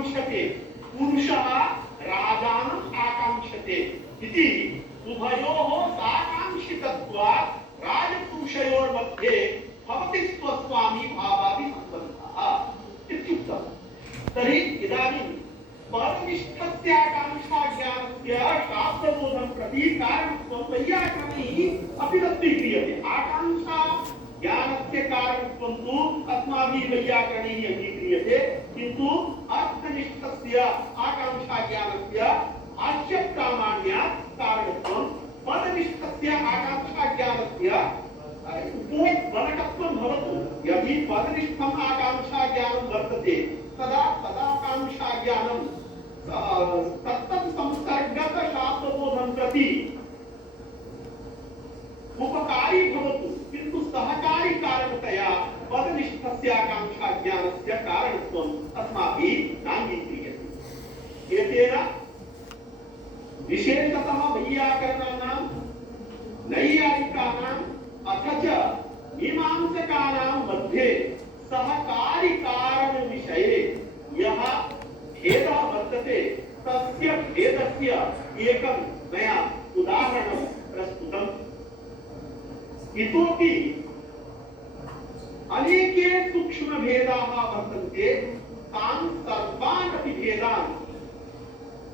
आकांक्षते पुरुषः राजानम् आकांक्षते इति उभयोः साकांक्षितत्वात् राजपुरुषयोर्मध्ये भवति स्वस्वामी भावादि सम्बन्धः इत्युक्तम्। तर्हि इदानीं पदनिष्ठस्य आकांक्षा ज्ञानस्य शास्त्रबोधं प्रति कारणत्वं वैयाकरणैः अपि न स्वीक्रियते। आकांक्षा ज्ञानस्य कारणत्वं तु अस्माभिः वैयाकरणैः अङ्गीक्रियते, किन्तु अर्थनिष्ठस्य आकांक्षा ज्ञानस्य भाष्यप्रामाण्यात् कारणत्वं पदनिष्ठस्य आकांक्षा ज्ञानस्य उपवनकत्वं भवतु। यदि पदनिष्ठम् आकांक्षा ज्ञानं वर्तते तदा तदाकांक्षा ज्ञानं तत्तत् संसर्गत शास्त्रबोधं प्रति उपकारी भवतु, किन्तु सहकारी कारणतया पदनिष्ठस्य आकांक्षा ज्ञानस्य कारणत्वम् अस्माभिः नाङ्गीक्रियते। एतेन विशेषतः वैयाकरणानां नैयायिकानाम् अथ च मीमांसकानां मध्ये सहकारी कारण विषये यः भेदः वर्तते तस्य भेदस्य एकं मया उदाहरणं प्रस्तुतम्। इतोपि अनेके सूक्ष्म भेदाः वर्तन्ते, तान् सर्वान् अपि भेदान्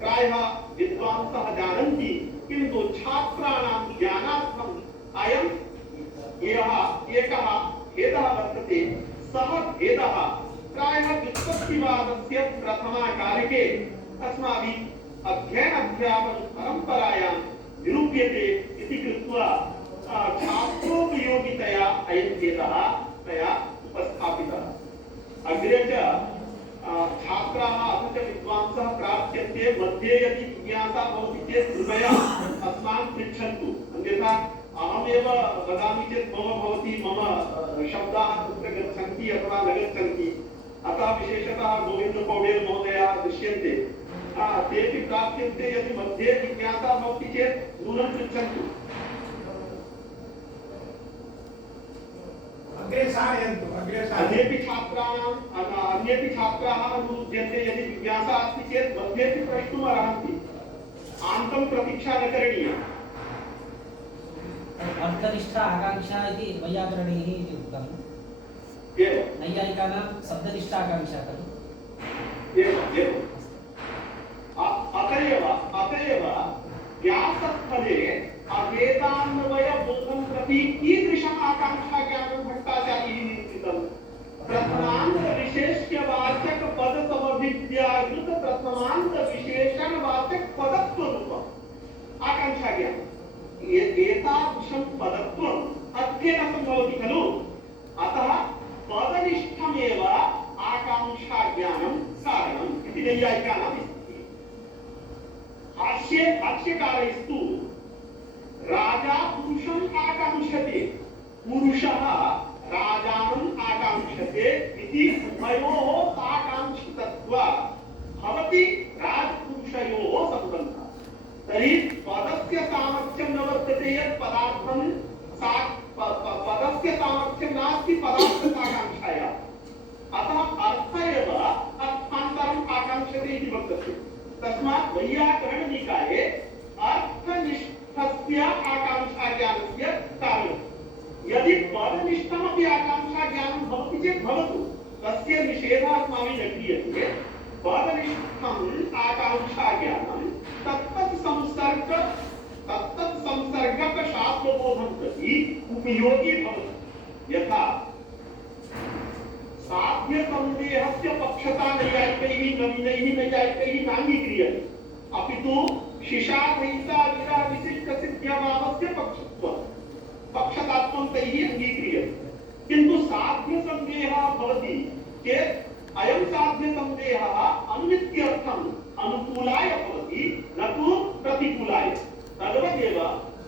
प्रायः विद्वांसः जानन्ति, किन्तु छात्राणां ज्ञानार्थम् अयं एकः भेदः वर्तते। सः भेदः प्रायः व्युत्पत्तिवादस्य प्रथमाकारके अस्माभिः अध्ययन परम्परायां निरूप्यते इति कृत्वा छात्रोपयोगितया अयं भेदः मया उपस्थापितः। अग्रे च छात्राः अथ च विद्वांसः प्राप्यन्ते, मध्ये यदि जिज्ञासा भवति चेत् कृपया अस्मान् पृच्छन्तु, अन्यथा अहमेव वदामि चेत् मम भवति मम शब्दाः तत्र गच्छन्ति अथवा न गच्छन्ति। अतः विशेषतः गोविन्दपौडेल महोदयाः दृश्यन्ते, तेपि प्राप्यन्ते। यदि मध्ये जिज्ञासा भवति चेत् नूनं पृच्छन्तु। अन्येपि छात्राः अनुरुध्यन्ते, यदि जिज्ञासा अस्ति चेत् मध्येपि प्रष्टुम् अर्हन्ति। आन्तं प्रतीक्षा न करणीया। अर्थनिष्ठा आकांक्षा इति वैयाकरणैः इति उक्तम्। नैयायिकानां शब्दनिष्ठा आकांक्षा खलु। अत एव व्यासस्थले अभेदान्वयबोधं प्रति कीदृशम् आकांक्षा ज्ञानं भट्टाचार्यैः निरूपितम्। प्रथमान्तविशेष्यवाचक पदसमभिद्यायुत प्रथमान्तविशेषणवाचक पदत्वरूपम् आकांक्षा ज्ञानम्। एतादृशं पदत्वम् अध्ययनं भवति खलु। अतः पदनिष्ठमेव आकांक्षा ज्ञानं कारणम् इति नैयायिकानां स्थितिः। भाष्यकारैस्तु राजा पुरुषम् आकांक्षते, पुरुषः राजानम् आकांक्षते इति उभयोः साकांक्षितत्वात् भवति राजपुरुषयोः सम्बन्धः। तर्हि पदस्य सामर्थ्यं न वर्तते यत् पदार्थं पदस्य सामर्थ्यं नास्ति पदार्थसाकांक्षायाः। अतः अर्थ एव अर्थान्तरम् आकांक्षते इति वक्तव्यं। तस्मात् वैयाकरणनिकाये अर्थनिष्ठस्य आकांक्षा ज्ञानस्य कारणं। यदि पदनिष्ठमपि आकांक्षा ज्ञानं भवति चेत् भवतु, तस्य निषेधः अस्माभिः न क्रियते। पदनिष्ठम् आकांक्षा ज्ञानं तत्तत् संसर्गक शास्त्रबोधं प्रति उपयोगी भवति। यथा साध्य संदेहस्य पक्षता नैयायिकैः नवीनैः नैयायिकैः नाङ्गीक्रियते, अपितु शिशाधैसा विरह विशिष्ट सिद्ध्यभावस्य पक्षतात्वं तैः अङ्गीक्रियते। किन्तु साध्य संदेहः भवति चेत् अयं साध्य संदेहः अन्वित्यर्थम् अनुकूलाय भवति, न तु प्रतिकूलाय। तद्वदेव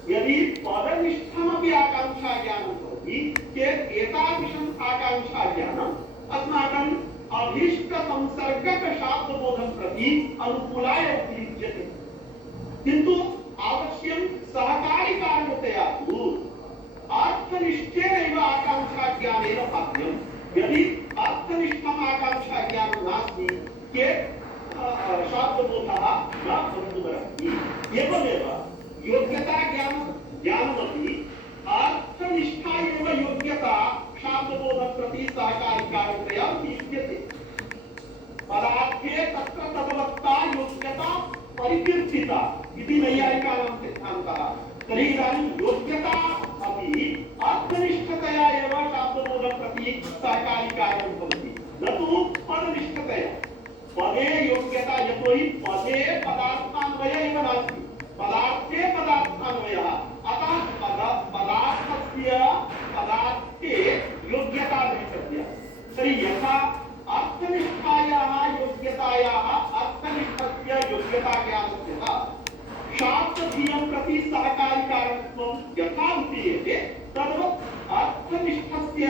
यदि पदनिष्ठमपि आकांक्षा ज्ञानं भवति चेत् एतादृशम् आकांक्षा ज्ञानम् अस्माकम् अभीष्ट संसर्गक शास्त्रबोधं प्रति अनुकूलाय उपयुज्यते। किन्तु अवश्यं सहकारी कारणतया तु अर्थनिष्ठेनैव आकांक्षा ज्ञानेन भाव्यम्। यदि अर्थनिष्ठम् आकांक्षा ज्ञानं नास्ति चेत् कार्यान्तया विद्यते पदार्थे तत्र तद्वत्ता योग्यता परिकीर्तिता इति नैयायिकानां सिद्धान्तः तर्हि इदानीं योग्यता अपि अर्थनिष्ठतया एव शाब्दबोधं प्रति सहकारिकार्यं भवति न तु पदनिष्ठतया पदे योग्यता यतोहि पदे पदार्थान्वय एव नास्ति पदार्थे पदार्थान्वयः अतः पदार्थस्य पदार्थे योग्यता भवितव्या तर्हि यथा अर्थनिष्ठायाः योग्यतायाः अर्थनिष्ठस्य योग्यता ज्ञानस्य शाब्दधियं प्रति सहकारिकारणत्वं यथा विधीयते तद्वत् अर्थनिष्ठस्य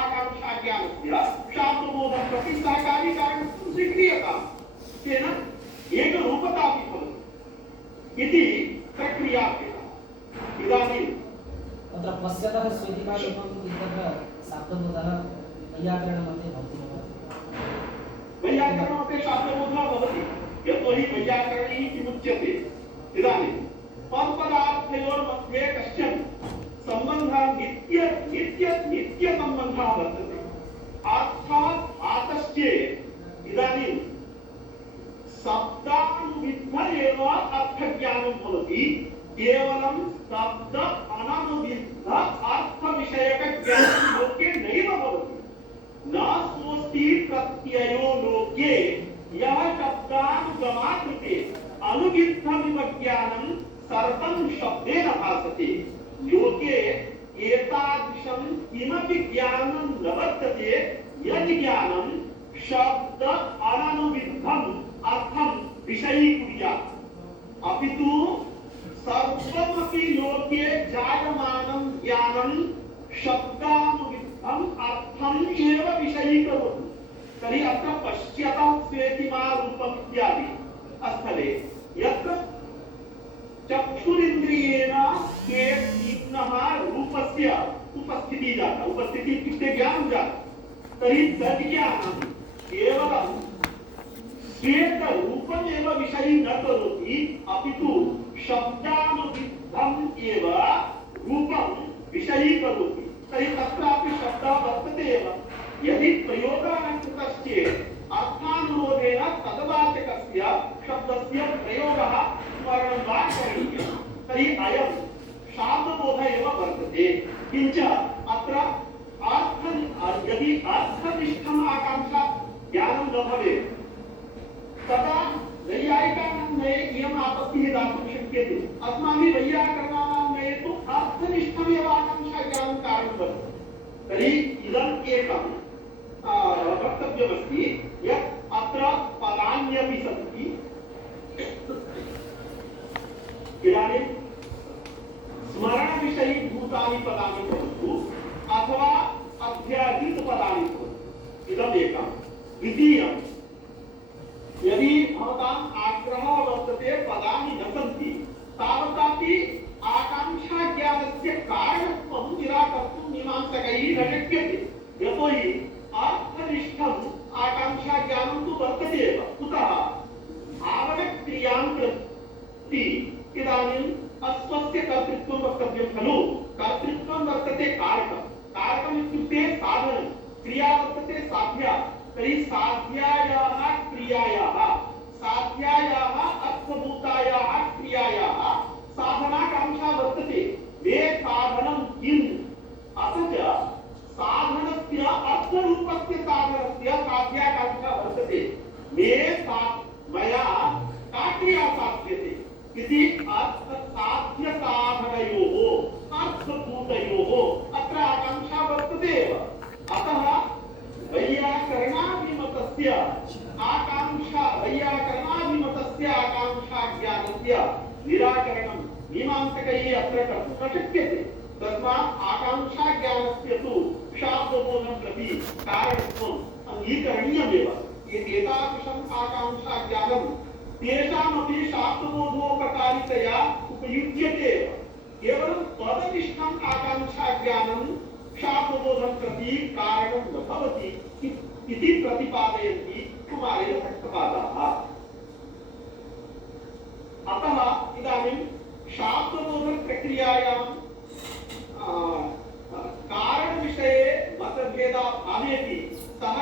आकांक्षा ज्ञानस्य शाब्दबोधं प्रति सहकारिकारणत्वं स्वीक्रियताम् तेन एकरूपता अपि भवति इति प्रक्रिया इदानीं तत्र पश्यतः स्वेतिकारूपम् इत्यत्र शाब्दबोधः वैयाकरणमध्ये भवति वैयाकरणमध्ये शाब्दबोधः भवति यतोहि वैयाकरणैः किमुच्यते इदानीं पदपदार्थयोर्मध्ये कश्चन सम्बन्धः नित्य सम्बन्धः वर्तते अर्थात् आतश्चेत् इदानीं शब्दानुविद्ध एव अर्थज्ञानं भवति केवलं शब्द अननुविद्ध अर्थविषयकज्ञानं लोके नैव भवति न स्वस्ति प्रत्ययो लोके यः शब्दानुगमाकृते अनुविद्धमिव ज्ञानं सर्वं शब्देन भासते लोके एतादृशं किमपि ज्ञानं न वर्तते यत् ज्ञानं शब्द अननुविद्धम् अर्थं विषयीकुर्यात् अपि तु सर्वमपि लोके जायमानं ज्ञानं शब्दानुविद्धम् अर्थम् एव विषयीकरोति तर्हि अत्र पश्यतः स्वेतिमा रूपम् इत्यादि स्थले यत्र चक्षुरिन्द्रियेण केवलः रूपस्य उपस्थितिः जाता उपस्थितिः इत्युक्ते ज्ञानं जातं तर्हि तद्ज्ञानं केवलं श्वेतरूपमेव विषयी न करोति अपि तु शब्दानुविद्धम् एव रूपं विषयी करोति तर्हि तत्रापि शब्दः वर्तते एव यदि प्रयोगः न कृतश्चेत् अर्थानुरोधेन तद्वाचकस्य शब्दस्य प्रयोगः स्मरणं वा करणीयः तर्हि अयं शाब्दबोधः एव वर्तते किञ्च अत्र यदि अर्थनिष्ठम् आकांक्षा ज्ञानं न भवेत् तदा वैयायिकानां नये इयम् आपत्तिः दातुं शक्यते अस्माभिः वैयाकरणानां नये तु अर्थनिष्ठमेव आकांक्षा ज्ञानं कारणं वर्तते तर्हि इदम् एकं वक्तव्यमस्ति यत् अत्र पदान्यपि सन्ति इदानीं स्मरणविषयीभूतानि पदानि भवन्तु अथवा अध्याहृतपदानि भवन्तु इदम् एकं द्वितीयं यदि भवताम् आग्रहः वर्तते पदानि न सन्ति तावतापि आकांक्षा ज्ञानस्य कारणत्वं निराकर्तुं मीमांसकैः न शक्यते यतोहि अर्थनिष्ठम् आकांक्षा ज्ञानं तु वर्तते एव कुतः भावनक्रियां प्रति इदानीम् अस्वस्य कर्तृत्वं वक्तव्यं खलु कर्तृत्वं वर्तते कारकं कारकम् इत्युक्ते साधनं क्रिया वर्तते साध्या तर्हि साध्यायाः क्रियायाः अर्थभूतायाः क्रियायाः साधनाकांक्षा वर्तते वे साधनं किम् अथ च साधनस्य अर्थरूपस्य साधनस्य साध्याकांक्षा वर्तते मे मया का क्रिया साध्यते इति अर्थसाध्यसाधनयोः अर्थभूतयोः अत्र आकांक्षा वर्तते एव अतः वैयाकरणाभिमतस्य आकांक्षा ज्ञानस्य निराकरणं मीमांसकैः अत्र कर्तुं न शक्यते तस्मात् आकांक्षा ज्ञानस्य तु शाब्दबोधं प्रति कारणत्वम् अङ्गीकरणीयमेव एतादृशम् आकांक्षा ज्ञानं तेषामपि शाब्दबोधोपकारितया उपयुज्यते एव केवलं पदनिष्ठम् आकांक्षा ज्ञानं शाब्दबोधं प्रति कारणं न भवति इति प्रतिपादयन्ति कुमारेलभट्टपादाः अतः इदानीं शाब्दबोधप्रक्रियायां कारणविषये मतभेदाभावेपि सः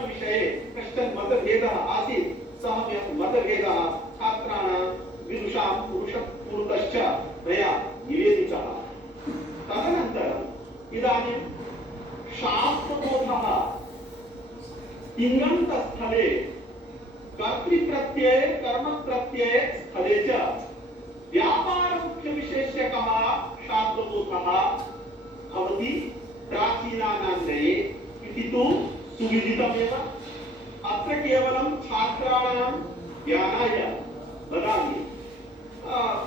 विषये कश्चन मतभेदः आसीत् सः मतभेदः छात्राणां विदुषां पुरतश्च मया निवेदितः। तदनन्तरम् इदानीं शास्त्रबोधः इङ्गन्तस्थले कर्तृप्रत्यये कर्मप्रत्यये स्थले च व्यापारमुख्यविशेष्यकः शास्त्रबोधः भवति प्राचीनानां न्याये इति तु सुविदितमेव। अत्र केवलं छात्राणां ज्ञानाय वदामि।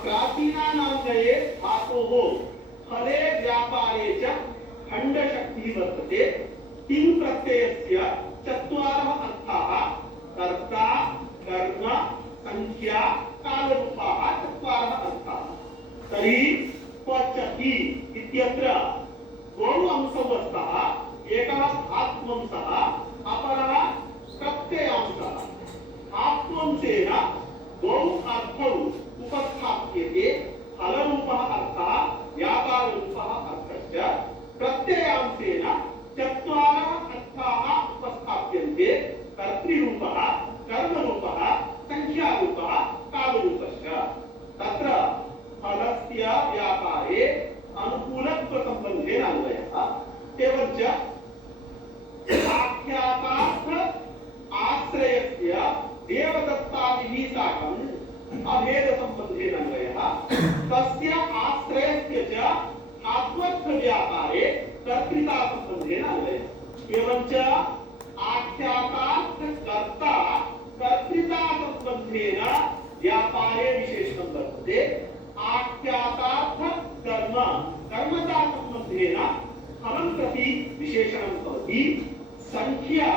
प्राचीनानां न्याये धातोः फले व्यापारे च खण्डशक्तिः वर्तते। तिङ् प्रत्ययस्य चत्वारः अर्थाः कर्ता कर्म संख्या कालरूपाः चत्वारः अर्थाः। तर्हि क्वचति इत्यत्र द्वौ अंशौ स्तः। एकः धात्वंशः अपरः प्रत्ययांशः। धात्वंशेन द्वौ अर्थौ उपस्थाप्यते। फलरूपः अर्थः व्यापाररूपः अर्थश्च। प्रत्ययांशेन चत्वारः अर्थाः उपस्थाप्यन्ते। कर्तृरूपः कर्मरूपः संख्यारूपः कालरूपश्च। तत्र फलस्य व्यापारे अनुकूलत्वसम्बन्धेन अन्वयः। एवञ्च आख्यातार्थ आश्रयस्य देवदत्तादिभिः साकम् अभेदसम्बन्धेन अन्वयः। तस्य आश्रयस्य च आत्मर्थव्यापारे कर्तृतासम्बन्धेन अन्वयः। एवञ्च आख्यातार्थ कर्ता कर्तृतासम्बन्धेन व्यापारे विशेषणं वर्तते। आख्यातार्थ कर्म कर्मतासम्बन्धेन फलं प्रति विशेषणं भवति। संख्या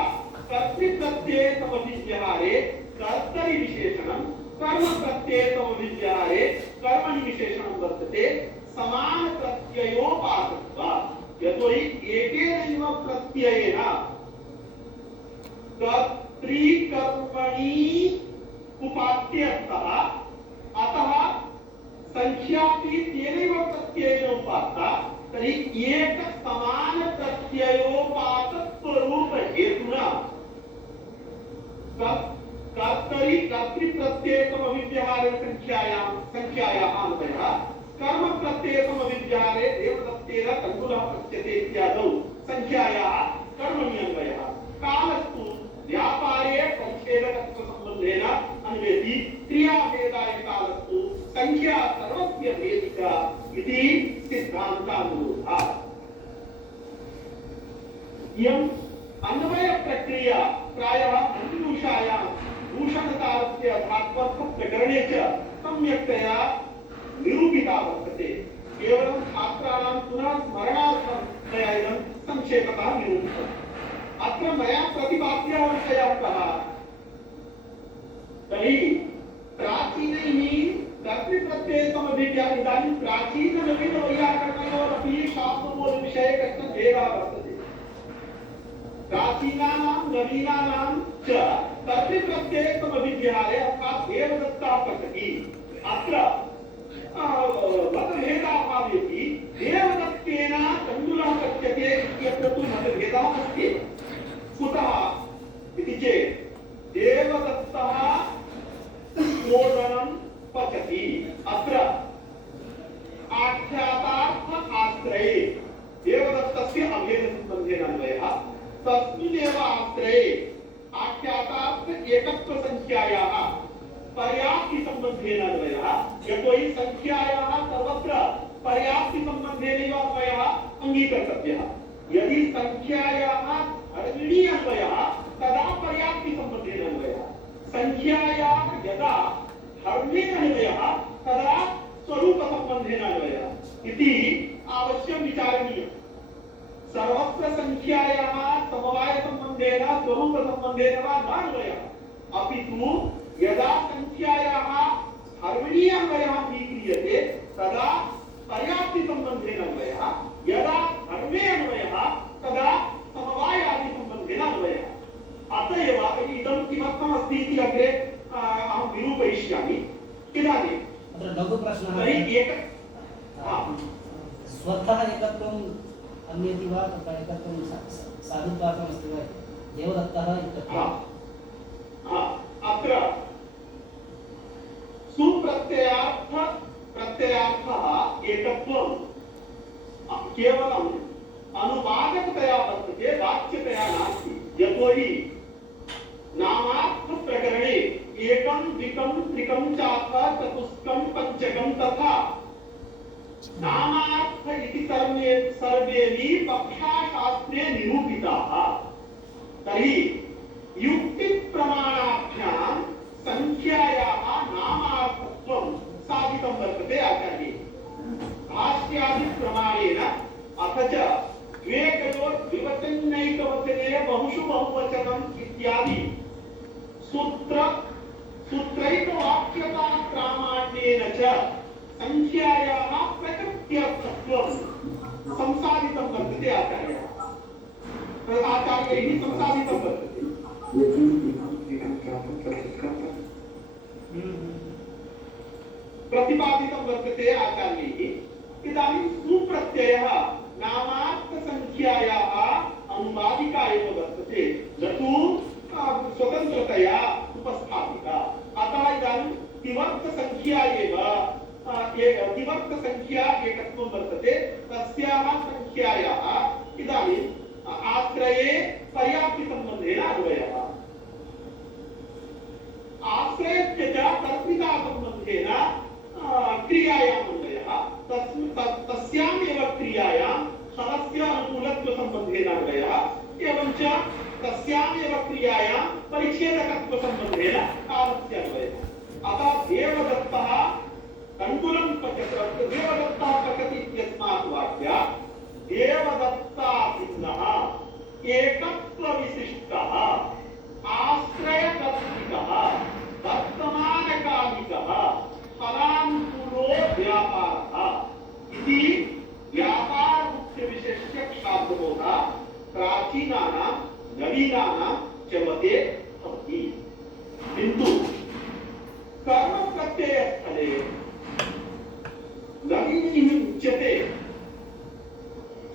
कर्तृप्रत्ययसमभिव्यवहारे कर्तरि विशेषणं कर्मप्रत्ययसमभिव्यवहारे कर्मणि विशेषणं वर्तते। समान प्रत्ययोपासत्वात् यतोहि एकेनैव प्रत्ययेन कर्तृकर्मणि उपात्त्यर्थः। अतः संख्यापि तेनैव प्रत्ययेन उपात्ता। तर्हि एक समान प्रत्ययोपातत्वरूप हेतुना कर्तरि कर्तृप्रत्ययसमभिव्यवहारे संख्यायाः अन्वयः। कर्म प्रत्ययसमभिव्यवहारे देवदत्तेन तण्डुलः पच्यते इत्यादौ संख्यायाः कर्मणि अन्वयः। कालस्तु व्यापारे परिच्छेदकत्वसम्बन्धेन अन्वयति। क्रियाभेदाय कालस्तु संख्या सर्वस्य भेदिका इति सिद्धान्तानुरोधः। इयम् अन्वयप्रक्रिया प्रायः मन्त्रिभूषायां भूषणतालस्य धात्वर्थप्रकरणे च सम्यक्तया निरूपिता वर्तते। केवलं छात्राणां पुनः स्मरणार्थं मया इदं संक्षेपतः निरूपितम्। अत्र मया प्रतिपाद्यः विषयः कः? तर्हि प्राचीनैः कर्तृप्रत्ययसमभिव्यवहारे इदानीं प्राचीननवीनवैयाकरणयोरपि शास्त्रबोधविषये कश्चन भेदः वर्तते। प्राचीनानां नवीनानां च कर्तृप्रत्ययसमभिव्यवहारे अर्थात् देवदत्तः पठति। अत्र मतभेदाभावेपि देवदत्तेन तण्डुलः पच्यते इत्यत्र तु मतभेदः अस्ति। कुतः इति चेत् देवदत्तः ओदनं पचति। अत्र आख्यातार्थ आश्रये देवदत्तस्य अभेदसम्बन्धेन अन्वयः। तस्मिन्नेव आश्रये आख्यातार्थ एकत्वसंख्यायाः पर्याप्तिसम्बन्धेन अन्वयः। यतोहि संख्यायाः सर्वत्र पर्याप्तिसम्बन्धेनैव अन्वयः अङ्गीकर्तव्यः। यदि संख्यायाः धर्मिणी अन्वयः तदा पर्याप्तिसम्बन्धेन अन्वयः। संख्यायाः यदा धर्मेण अन्वयः तदा स्वरूपसम्बन्धेन अन्वयः इति अवश्यं विचारणीयम्। सर्वत्र संख्यायाः समवायसम्बन्धेन स्वरूपसम्बन्धेन वा न अन्वयः, अपितु यदा संख्यायाः धर्मिणी अन्वयः स्वीक्रियते तदा पर्याप्तिसम्बन्धेन अन्वयः। यदा धर्मे अन्वयः तदा समवायादिसम्बन्धेन अन्वयः। अत एव इदं किमर्थमस्ति इति अग्रे अहं निरूपयिष्यामि। इदानीं अत्र लघुप्रश्नः। स्वतः एकत्वम् अन्यति वा तथा एकत्वं साधुत्वार्थमस्ति वा? देवदत्तः इत्यत्र अत्र प्रत्ययार्थः एकत्वं केवलम् अनुवादकतया वर्तते, वाच्यतया नास्ति। यतोहि नामार्थप्रकरणे एकं द्विकं त्रिकं चात्र चतुष्कं पञ्चकं तथा नामार्थ इति सर्वेऽपि पक्षाशास्त्रे निरूपिताः। तर्हि युक्तिप्रमाणाभ्यां संख्यायाः नामार्थत्वं साधितं वर्तते आचार्ये भाष्यादिप्रमाणेन। अथ च द्विवचनैकवचने बहुषु बहुवचनम् इत्यादि सूत्रैकवाक्यता प्रामाण्येन च संख्यायाः प्रकृत्यर्थत्वं संसाधितं वर्तते आचार्यैः संसाधितं वर्तते। प्रतिपादितं वर्तते आचार्यैः। इदानीं सुप्रत्ययः नामार्थसंख्यायाः अनुवादिका एव वर्तते, न तु स्वतन्त्रतया उपस्थापिता। अतः इदानीं तिवर्तसंख्या एव तिवर्तसंख्या एकत्वं वर्तते। तस्याः संख्यायाः इदानीम् आश्रये पर्याप्तिसम्बन्धेन अन्वयः, आश्रयस्य च कर्तृकासम्बन्धेन क्रियायाम् अन्वयः, तस्यामेव क्रियायां फलस्य अनुकूलत्वसम्बन्धेन अन्वयः, एवं च तस्यामेव क्रियायां परिच्छेदकत्वसम्बन्धेन कालस्य अन्वयः। अतः देवदत्तः अनुकूलं देवदत्तः पठति इत्यस्मात् वाक्यात् देवदत्ता भिन्नः एकत्वविशिष्टः आश्रयकर्तृकः वर्तमानकालिकः फलानुकूलो व्यापारः इति व्यापारमुख्यविशेष्यक्षाब्दबोधः प्राचीनानां नवीनानां च मते भवति। किन्तु कर्मप्रत्ययस्थले नवीनिः उच्यते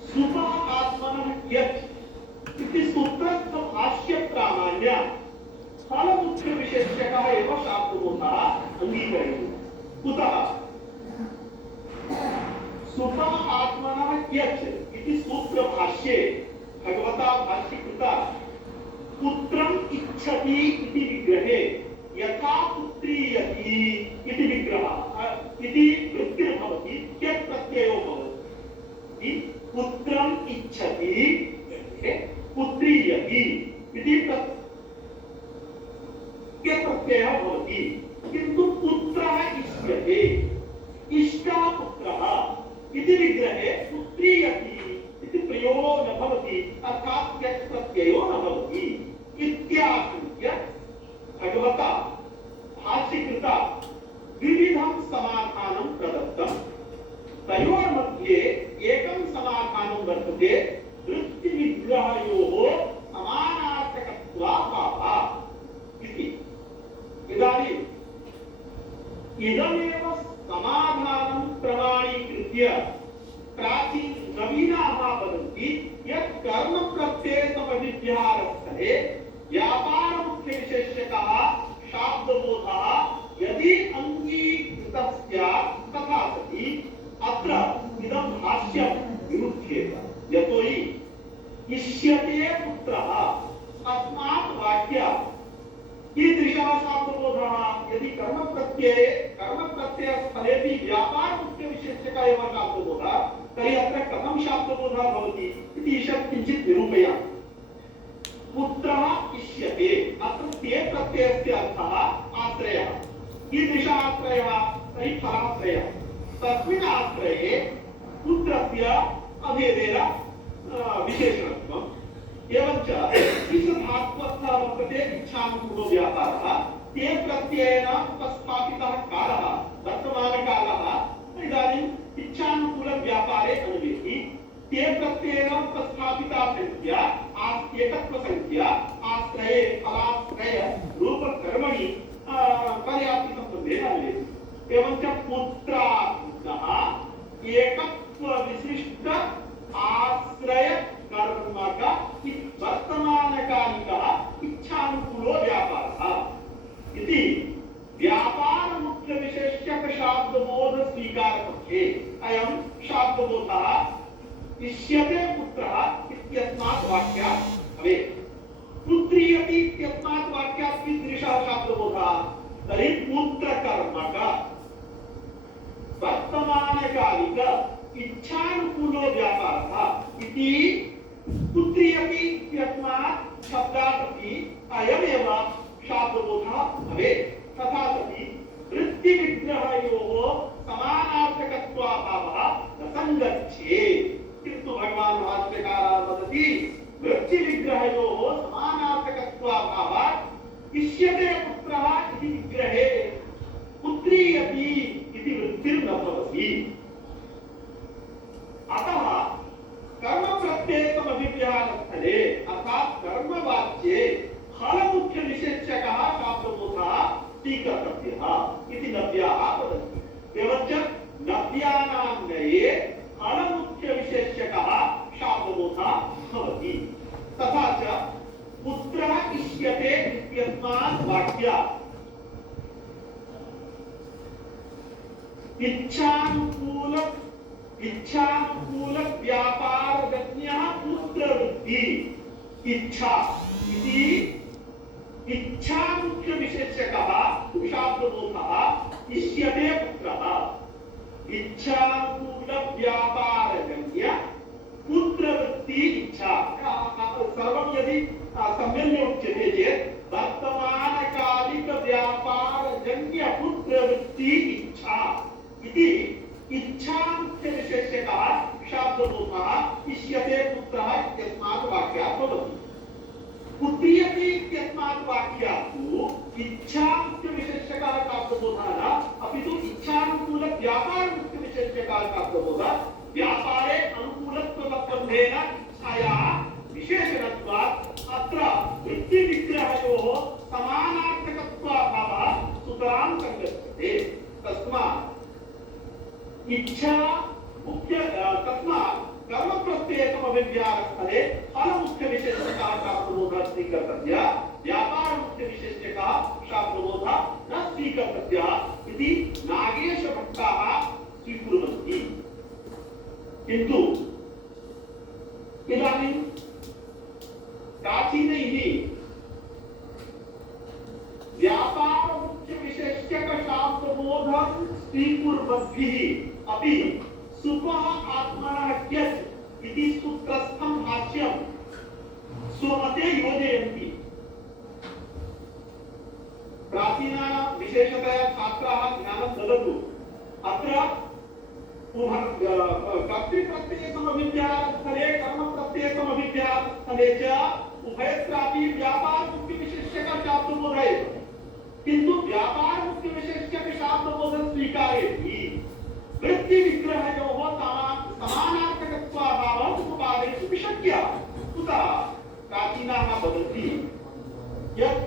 सुख आत्मनः यत् इति सूत्रस्य भाष्यप्रामाण्य फलमुख्यविशेष्यकः एव शाब्दबोधः अङ्गीकरणीयः। कुतः? सुख आत्मनः यत् इति सूत्रभाष्ये भगवता भाष्यकृता पुत्रम् इच्छति इति विग्रहे यथा पुत्रीयति इति विग्रहः इति वृत्तिर्भवति, यत् प्रत्ययो भवति। पुत्रम् इच्छति पुत्रीयति इति प्रत्ययः भवति। किन्तु पुत्रः इष्यते, इष्टः पुत्रः इति विग्रहे पुत्रीयति इति प्रयोगो न भवति, अर्थात् यत् प्रत्ययो न भवति इत्याशङ्क्य भगवता भाष्यकृता द्विविधं समाधानं प्रदत्तम्। तयोर्मध्ये एकं समाधानं वर्तते वृत्तिविग्रहयोः समानार्थकत्वाभावः इति। इदानीम् इदमेव समाधानं प्रमाणीकृत्य नवीनाः वदन्ति यत् कर्मप्रत्ययसमभिव्यहारस्थले व्यापारमुख्यविशेष्यकः शाब्दबोधः यदि अङ्गीकृतः स्यात् तथा सति अत्र इदं भाष्यं विरुध्येत। यतोहि इष्यते पुत्रः अस्मात् वाक्यात् कीदृशः शाब्दबोधः? यदि कर्मप्रत्ययस्थलेपि व्यापारमुख्यविशेष्यकः एव शाब्दबोधः, तर्हि अत्र कथं शाब्दबोधः भवति इति ईषत् किञ्चित् निरूपयामि। पुत्रः इष्यते, अत्र ते प्रत्ययस्य अर्थः आश्रयः। कीदृशः आश्रयः? तर्हि फलाश्रयः। तस्मिन् आश्रये पुत्रस्य अभेदेन विशेषणत्वम्। एवं च धात्वस्थः वर्तते इच्छानुकूलो व्यापारः। ते प्रत्ययेन उपस्थापितः कालः वर्तमानकालः इदानीम् इच्छानुकूलव्यापारे अनुवेति। ते प्रत्ययेन उपस्थापिता संख्या एकत्वसंख्या आश्रये फलाश्रय रूपकर्मणि पर्याप्तिसम्बन्धेन अनुवेति। एवं च पुत्राः एकत्वविशिष्ट आश्रय कर्मक वर्तमानकालिकः कीदृशः शाब्दबोधः तर्हि पुत्रकर्मक वर्तमानकालिक इच्छानुकूलो व्यापारः इति पुत्री अपि इत्यस्मात् शब्दादपि अयमेव शाब्दबोधः भवेत्। तथा सति वृत्तिविग्रहयोः समानार्थकत्वाभावः न सङ्गच्छेत्। किन्तु भगवान् भाष्यकारः वदति वृत्तिविग्रहयोः समानार्थकत्वाभावात् इष्यते पुत्रः इति विग्रहे पुत्री अपि इति वृत्तिर्न भवति। अतः कर्मप्रत्ययसमभिव्याहस्थले अर्थात् कर्मवाच्ये फलमुख्यविशेषकः शाब्दबोधः स्वीकर्तव्यः इति नव्याः वदन्ति। एवञ्च नव्यानान्वये फलमुख्यविशेषकः शाब्दबोधः भवति। तथा च पुत्रः इष्यते इत्यस्मात् वाक्यात् इच्छानुकूल व्यापारजन्यः पुत्रवृत्ति इच्छा इति इच्छामुख्यविशेषकः शाब्दबोधः इष्यते पुत्रः इच्छानुकूल व्यापारजन्य पुत्रवृत्ति इच्छा सर्वं यदि सम्यक् उच्यते चेत् वर्तमानकालिक व्यापारजन्य पुत्रवृत्ति इच्छा इति इच्छामुख्यविशेषकः शाब्दबोधः इष्यते पुत्रः इत्यस्मात् वाक्यात् भवति। पुत्री अपि इत्यस्मात् वाक्यात् तु इच्छामुख्यविशेषकः शाब्दबोधः न अपि तु इच्छानुकूल व्यापारमुख्यविशेषकः शाब्दबोधः व्यापारे अनुकूलत्वसम्बन्धेन इच्छायाः विशेषणत्वात् अत्र वृत्तिविग्रहयोः समानार्थकत्वाभावः सुतरां सङ्गच्छते। तस्मात् इच्छा मुख्य तस्मात् कर्मप्रत्ययसमभिव्याहस्थले फलमुख्यविशेषकः शाब्दबोधः स्वीकर्तव्यः व्यापारमुख्यविशेषकः शाब्दबोधः न स्वीकर्तव्यः इति नागेशभट्टाः स्वीकुर्वन्ति। किन्तु इदानीं प्राचीनैः व्यापारमुख्यविशेषकशाब्दबोधं स्वीकुर्वद्भिः अपि सुपः आत्मनः यत् इति सूत्रस्थं भाष्यं स्वमते योजयन्ति। प्राचीनानां विशेषतया छात्राः ज्ञानं ददतु। अत्र कर्तृप्रत्ययसमभिव्याहस्थले कर्मप्रत्ययसमभिव्याहस्थले च उभयत्रापि व्यापारमुख्यविशेषकः शाब्दबोधः एव। किन्तु व्यापारमुख्यविशेषकः शाब्दबोधं स्वीकारेति वृत्तिविग्रहयोः समानार्थकत्वाभावः उपपादयितुं शक्यः। कुतः प्राचीनाः वदन्ति यत्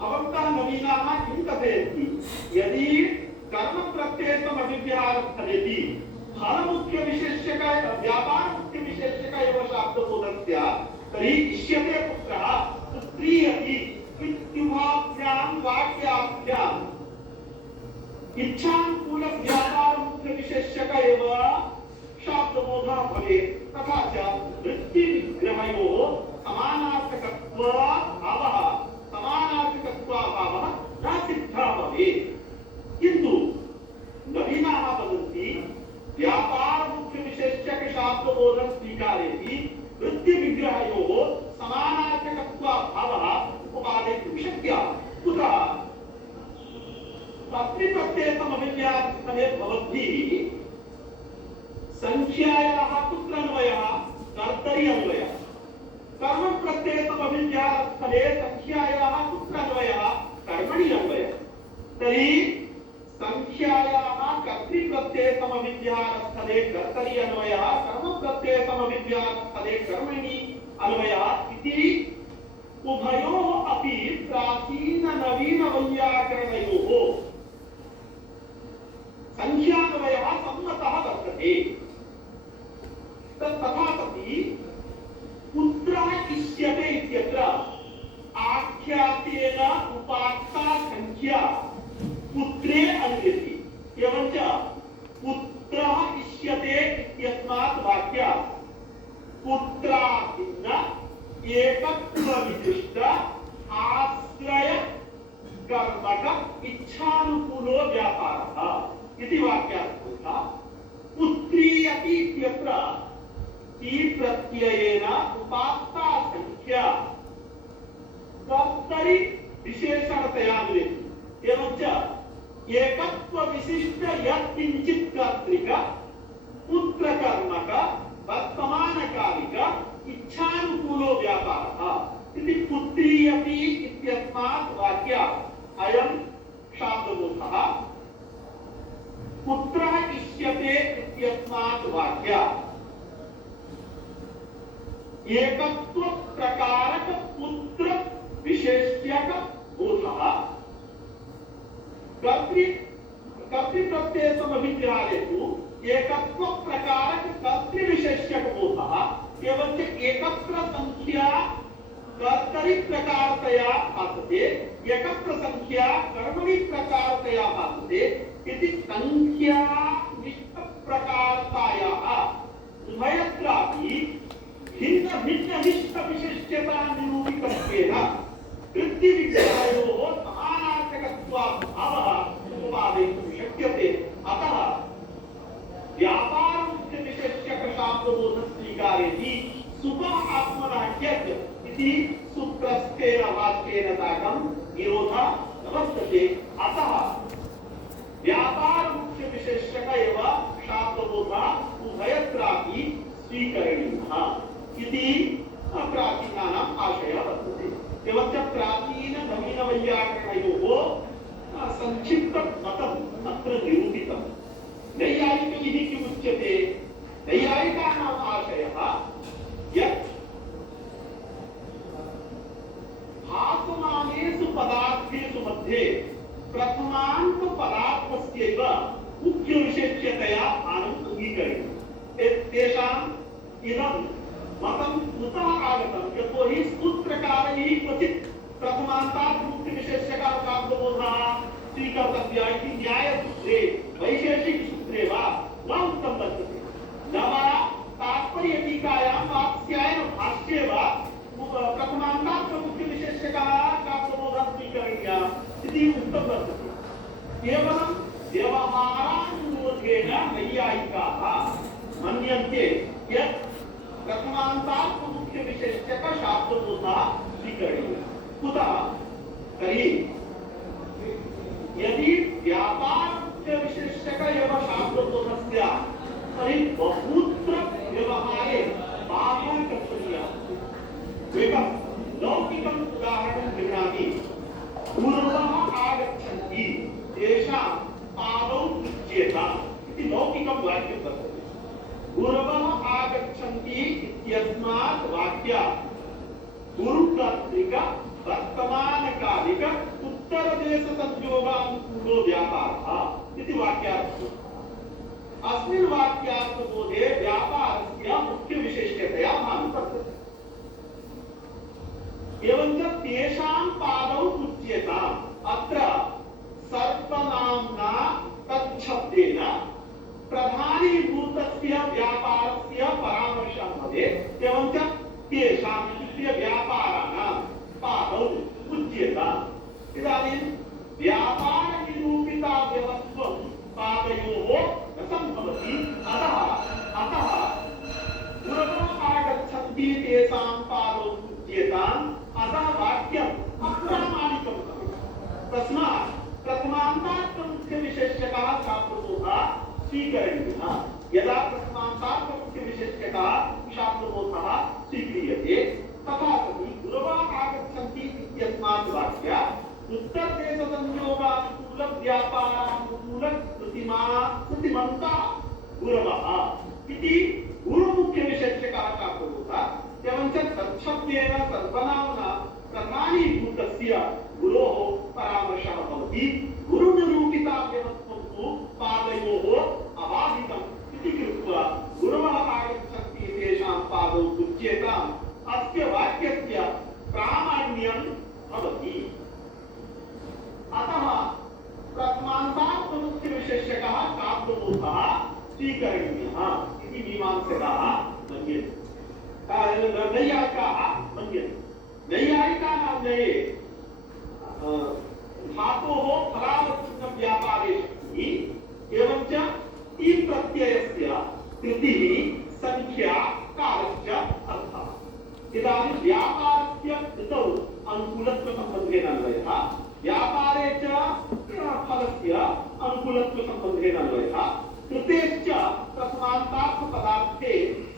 भवन्तः नवीनाः किं कथयन्ति यदि कर्मप्रत्ययसमभिव्याहस्थलेपि फलमुख्यविशेषकः व्यापारमुख्यविशेषकः एव शाब्दबोधस्य तर्हि इष्यते पुत्रः पुत्री अपि इत्युभाभ्यां वाक्याभ्याम् इच्छानुकूल व्यापारमुख्यविशेषकः एव शाब्दबोधः भवेत्। तथा च वृत्तिविग्रहयोः समानार्थकत्वाभावः न सिद्धः भवेत्। किन्तु नवीनाः वदन्ति व्यापारमुख्यविशेषकः शाब्दबोधं स्वीकारेति वृत्तिविग्रहयोः समानार्थकत्वाभावः उपपादयितुं शक्यः। कुतः कर्तृप्रत्ययसमभिव्याहस्थले भवद्भिः संख्यायाः कुत्रान्वयः कर्तरि अन्वयः कर्मप्रत्ययसमभिव्याहस्थले संख्यायाः कुत्रान्वयः कर्मणि अन्वयः। तर्हि संख्यायाः कर्तृप्रत्ययसमभिव्याहस्थले कर्तरि अन्वयः कर्मप्रत्ययसमभिव्याहस्थले कर्मणि अन्वयः इति उभयोः अपि प्राचीन नवीन वैयाकरणयोः संख्यान्वयः सम्मतः वर्तते। तथा सति पुत्रः इष्यते इत्यत्र आख्यातेन उपात्ता संख्या पुत्रे अन्यति। एवञ्च पुत्रः इष्यते इत्यस्मात् वाक्यात् पुत्रादिन एकत्वविशिष्ट आश्रय प्रकारक इच्छानुकूलो व्यापारः इति वाक्यार्थः। पुत्री अपि इत्यत्र ती प्रत्ययेन उपात्ता संख्या कर्तरि विशेषणतया मिलति। एवञ्च एकत्व विशिष्ट यत्किञ्चित् कर्तृक पुत्रकर्मक वर्तमानकालिक इच्छानुकूलो व्यापारः इति पुत्री अपि इत्यस्मात् वाक्यात् अयं शाब्दबोधः। पुत्रः इष्यते इत्यस्मात् वाक्यात् एकत्व प्रकारक पुत्र विशेष्यक बोधः। कर्तृप्रत्यय समभिग्रहादेषु एकत्व प्रकारक कर्तृविशेष्यक बोधः एवं एकत्र संख्या कर्तरि प्रकारतया भासते, एकत्र संख्या कर्मणि प्रकारतया भासते इति संख्या निष्ठ प्रकारतायाः उभयत्रापि भिन्न भिन्न निष्ठ विशेष्यता निरूपितत्वेन वृत्तिविग्रहयोः समानार्थकत्वाभावः उपपादयितुं शक्यते। अतः व्यापारमुख्यविशेष्यकशाब्दबोधस्वीकारेति सुपः आत्मनः यत् इति सूत्रस्थेन वाक्येन साकं विरोधः न वर्तते। अतः व्यापारमुख्यविशेष्यक एव शाब्दबोधः उभयत्रापि स्वीकरणीयः इति प्राचीनानाम् आशयः वर्तते। एवञ्च प्राचीन नवीन वैयाकरणयोः संक्षिप्तं मतम् अत्र निरूपितम्। नैयायिकैः किमुच्यते? नैयायिकानाम् आशयः यत् भासमानेषु पदार्थेषु मध्ये प्रथमान्त पदार्थस्यैव मुख्यविशेष्यतया स्थानम् अङ्गीकरणीयम्। तेषाम् इदं मतं कुतः आगतं? यतोहि सूत्रकारैः क्वचित् प्रथमान्तात् मुख्यविशेष्यकः शाब्दबोधः स्वीकर्तव्यः इति न्यायसूत्रे वैशेषिकसूत्रे वा न उक्तं वर्तते। न वा तात्पर्यटीकायां वाक्स्यायन भाष्ये वा प्रथमान्तात् मुख्यविशेष्यकः शाब्दबोधः स्वीकरणीयः इति उक्तं वर्तते। केवलं व्यवहारानुरोधेन नैयायिकाः मन्यन्ते यत् प्रथमान्तात् मुख्यविशेष्यकः शाब्दबोधः स्वीकरणीयः। कुतः? तर्हि यदि व्यापारमुख्यविशेष्यक एव शाब्दबोधः स्यात् तर्हि बहुत्र व्यवहारे बाधः कर्तव्यः। एकं लौकिकम् उदाहरणं गृह्णामि। पूर्वः आगच्छन्ति तेषां पादौ पूज्येताम् इति लौकिकं वाक्यं वर्तते। पूर्वः आगच्छन्ति इत्यस्मात् वाक्यात् गुरुकर्तृक वर्तमानकालिक उत्तरदेशसंयोगानुकूलो व्यापारः इति वाक्यार्थः। अस्मिन् वाक्यार्थबोधे व्यापारस्य मुख्यविशेष्यतया भानं वर्तते। एवञ्च तेषां पादौ पूज्येताम् अत्र सर्वनाम्ना तच्छब्देन प्रधानीभूतस्य व्यापारस्य परामर्शः भवेत्। एवञ्च तेषां व्यापाराणां पादौ पूज्येताम्। इदानीं व्यापारनिरूपिताव्यवत्वं पादयोः न सम्भवति। अतः पुरतः आगच्छन्ति तेषां पादौ पूज्येताम्। अतः वाक्यम् अप्रामाणिकं भवति। तस्मात् प्रथमान्तात् मुख्यविशेष्यकः शाब्दबोधः स्वीकरणीयः। यदा प्रथमान्तात् मुख्यविशेष्यकः शाब्दबोधः स्वीक्रियते तथा सति गुरवः आगच्छन्ति इत्यस्मात् वाक्यात् उत्तरदेशसंयोगानुकूल व्यापारानुकूल कृतिमन्तः गुरवः इति गुरुमुख्यविशेष्यकः शाब्दबोधः। एवञ्च तच्छब्देन सर्वनाम्ना प्रधानीभूतस्य गुरोः परामर्शः भवति। गुरुनिरूपिताव्यवत्वं तु पादयोः अबाधितम् इति कृत्वा गुरवः आगच्छन्ति तेषां पादौ पूज्येताम् अस्य वाक्यस्य प्रामाण्यं भवति। अतः प्रथमान्तात् मुख्यविशेष्यकः शाब्दबोधः स्वीकरणीयः इति मीमांसकाः मन्यन्ते। नैयायिकाः मन्यन्ते। नैयायिकानां नये धातोः फलावच्छिन्न व्यापारे एवं च इ प्रत्ययस्य कृतिः संख्या कालश्च अर्थः। इदानीं व्यापारस्य कृतौ अनुकूलत्वसम्बन्धेन अन्वयः, व्यापारे च फलस्य अनुकूलत्वसम्बन्धेन अन्वयः, कृतेश्च प्रथमान्तार्थपदार्थे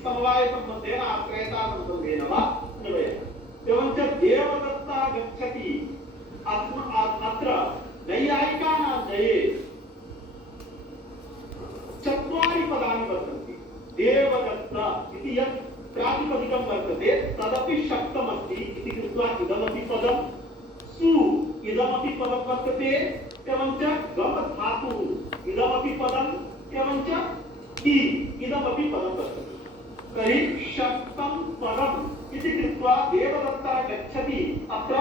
समवायसम्बन्धेन आश्रयतासम्बन्धेन वा अन्वयः। एवं च देवदत्तः गच्छति अत्र नैयायिकानां नये चत्वारि पदानि वर्तन्ते। देवदत्त इति यत् प्रातिपदिकं वर्तते तदपि शक्तमस्ति इति कृत्वा इदमपि पदं, सु इदमपि पदं वर्तते, एवं च गम धातुः इदमपि पदं, एवं च ति इदमपि पदं वर्तते। तर्हि शक्तं पदम् इति कृत्वा देवदत्तः गच्छति अत्र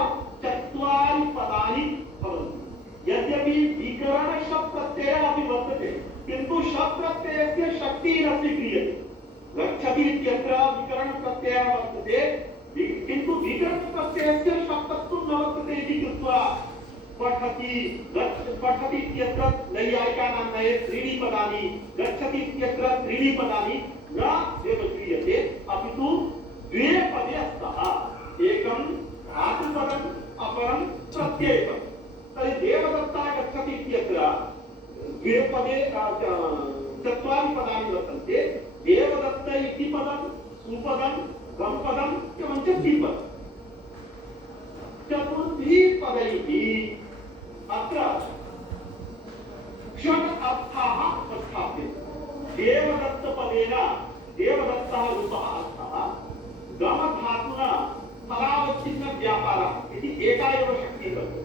चत्वारि पदानि भवन्ति। यद्यपि विकरण शब्द प्रत्ययः अपि वर्तते किन्तु शब्द प्रत्ययस्य शक्तिः न स्वीक्रियते। गच्छति इत्यत्र विकरण प्रत्ययः वर्तते किन्तु विकरण प्रत्ययस्य शब्दत्वं न वर्तते इति कृत्वा पठति इत्यत्र नैयायिकानां नये त्रीणि पदानि, गच्छति इत्यत्र त्रीणि पदानि न एव क्रियते, अपि तु द्वे पदे स्तः, एकं धातुपदम् अपरं प्रत्ययपदम्। तर्हि देवदत्तः गच्छति इत्यत्र द्वे पदे चत्वारि पदानि वर्तन्ते। देवदत्त इति पदं, सुपदं, गमपदं एवं च तिपदम्। चतुर्भिः पदैः अत्र षट् अर्थाः उपस्थाप्यन्ते। देवदत्तपदेन देवदत्तः रूपः अर्थः, गमधातुना फलावच्छिन्न व्यापारः इति एका एव शक्तिः वर्तते।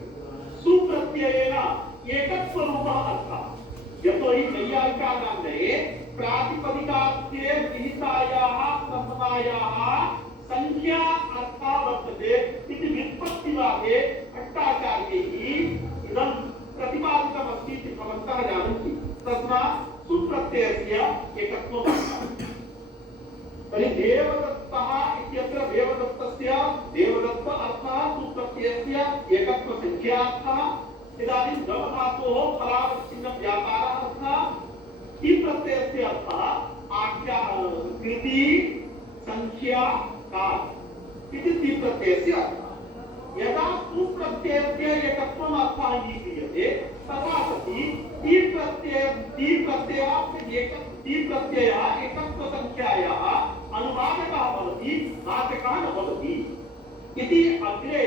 सुप्रत्ययेन एकत्वरूपः अर्थः, यतोहि नैयायिकानां नये प्रातिपदिकार्थे विहितायाः संज्ञायाः संख्या अर्थः वर्तते इति व्युत्पत्तिवादे भट्टाचार्यैः इदं प्रतिपादितमस्ति इति भवन्तः जानन्ति। तस्मात् सुप्रत्ययस्य एकत्वम् अस्ति। तर्हि देवदत्तः इत्यत्र देवदत्तस्य देवदत्त अर्थः, सुप्रत्ययस्य एकत्वसंख्या अर्थः। इदानीं गमधातोः फलावच्छिन्न व्यापारः अर्थः, इ प्रत्ययस्य अर्थः आख्या कृति संख्या काल इति ति प्रत्ययस्य अर्थः। यदा सुप्रत्ययस्य एकत्वम् अर्थः अङ्गीक्रियते तदा सति ति प्रत्ययः एकत्वसंख्यायाः अनुवादकः भवति, वाचकः न भवति इति अग्रे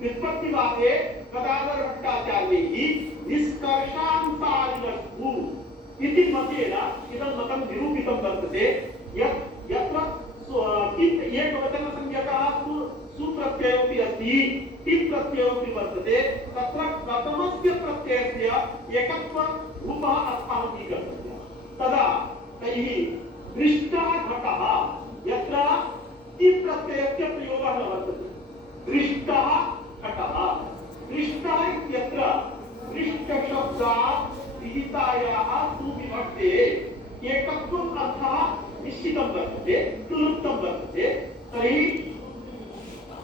व्युत्पत्तिवादे गदाधर भट्टाचार्यैः निष्कर्षानुसारिणस्तु इति मतेन इदं मतं निरूपितं वर्तते। यत्र एकवचनसंज्ञकः सुप्रत्ययोऽपि अस्ति, टिप् प्रत्ययोऽपि वर्तते, तत्र प्रथमस्य प्रत्ययस्य एकत्वरूपः अर्थः अङ्गीकर्तव्यः। तदा तैः दृष्टः घटः यत्र टिप् प्रत्ययस्य प्रयोगः न वर्तते, दृष्टः घटः। दृष्टः इत्यत्र दृष्टशब्दात् विहितायाः सुविभक्ते एकत्वम् अर्थः निश्चितं वर्तते, क्लुप्तं वर्तते। तर्हि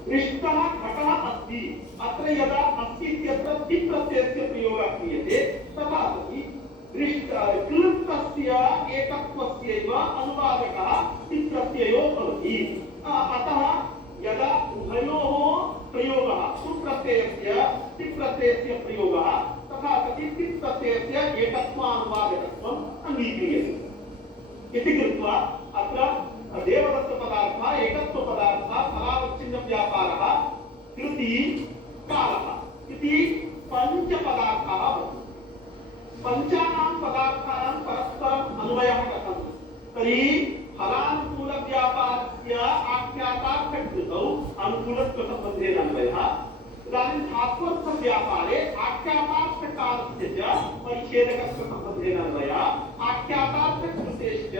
दृष्टः घटः अस्ति, अत्र यदा अस्ति इत्यत्र टिप् प्रत्ययस्य प्रयोगः क्रियते तथा सति क्लुप्तस्य एकत्वस्यैव अनुवादकः टिप् प्रत्ययो भवति। अतः यदा उभयोः प्रयोगः सुप्रत्ययस्य टिप् प्रत्ययस्य प्रयोगः तथा सति टिप् प्रत्ययस्य एकत्वानुवादकत्वम् अङ्गीक्रियते इति कृत्वा अत्र देवदत्तपदार्थः, एकत्वपदार्थः, फलावच्छिन्न व्यापारः, कृति, कालः इति पञ्चपदार्थाः भवन्ति। पञ्चानां पदार्थानां परस्परम् अन्वयः कथं? तर्हि फलानुकूलव्यापारस्य आख्यातार्थकृतौ अनुकूलत्वसम्बन्धेन अन्वयः। इदानीं धात्वर्थव्यापारे आख्यातार्थकालस्य च परिच्छेदकत्वसम्बन्धेन अन्वयः, आख्यातार्थकृतेश्च